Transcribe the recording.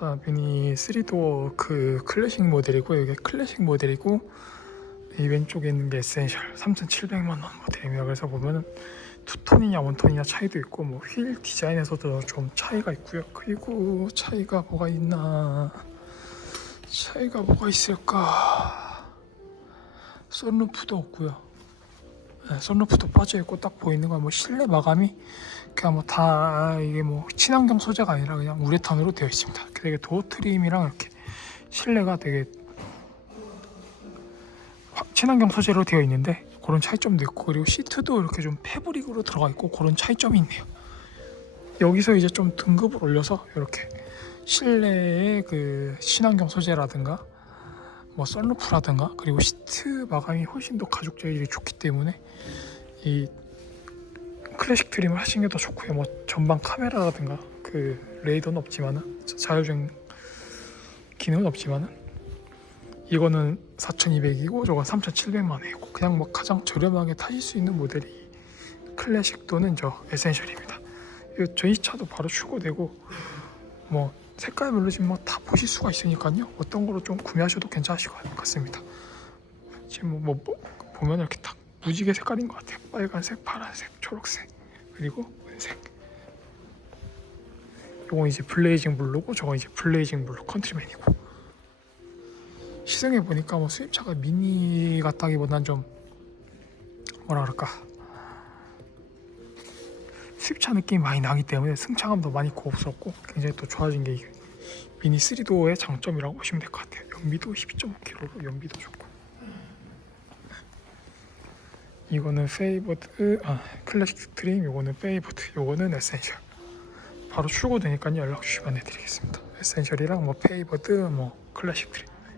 아, 미니 3도어 그 클래식 모델이고 이게 클래식 모델이고 이 왼쪽에 있는 게 에센셜 3,700만 원 모델입니다. 그래서 보면은 투톤이냐 원톤이냐 차이도 있고 뭐 휠 디자인에서도 좀 차이가 있고요. 그리고 차이가 뭐가 있나? 차이가 뭐가 있을까? 썬루프도 없고요. 네, 썬루프도 빠져 있고 딱 보이는 건 뭐 실내 마감이 그냥 뭐 다 이게 뭐 친환경 소재가 아니라 그냥 우레탄으로 되어 있습니다. 되게 도어 트림이랑 이렇게 실내가 되게 화- 친환경 소재로 되어 있는데 그런 차이점도 있고 그리고 시트도 이렇게 좀 패브릭으로 들어가 있고 그런 차이점이 있네요. 여기서 이제 좀 등급을 올려서 이렇게 실내의 그 친환경 소재라든가 뭐 썬루프라든가 그리고 시트 마감이 훨씬 더 가죽 재질이 좋기 때문에 이 클래식 트림을 하시는 게 더 좋고요. 뭐 전방 카메라라든가 그 레이더는 없지만은 자- 자율주행 기능은 없지만은 이거는 4,200이고 저건 3,700만 원이고 그냥 뭐 가장 저렴하게 타실 수 있는 모델이 클래식 또는 저 에센셜입니다. 이 전시차도 바로 출고되고 뭐 색깔별로 지금 뭐 다 보실 수가 있으니까요. 어떤 거로 좀 구매하셔도 괜찮으실 것 같습니다. 지금 뭐, 뭐, 뭐 보면 이렇게 딱 무지개 색깔인 것 같아요. 빨간색, 파란색, 초록색 그리고 은색. 요건 이제 블레이징 블루고 저건 이제 블레이징 블루 컨트리맨이고 시승해 보니까 뭐 수입차가 미니 같다기보단 좀 뭐라 그럴까 수입차 느낌이 많이 나기 때문에 승차감도 많이 고급스럽고 굉장히 또 좋아진 게 미니 3도어의 장점이라고 보시면 될 것 같아요. 연비도 12.5km로 연비도 좋고 이거는 페이버드 아 클래식 트림 요거는 페이버드 요거는 에센셜 바로 출고되니까 연락 주시면 해드리겠습니다. 에센셜이랑 뭐 페이버드 뭐 클래식 트림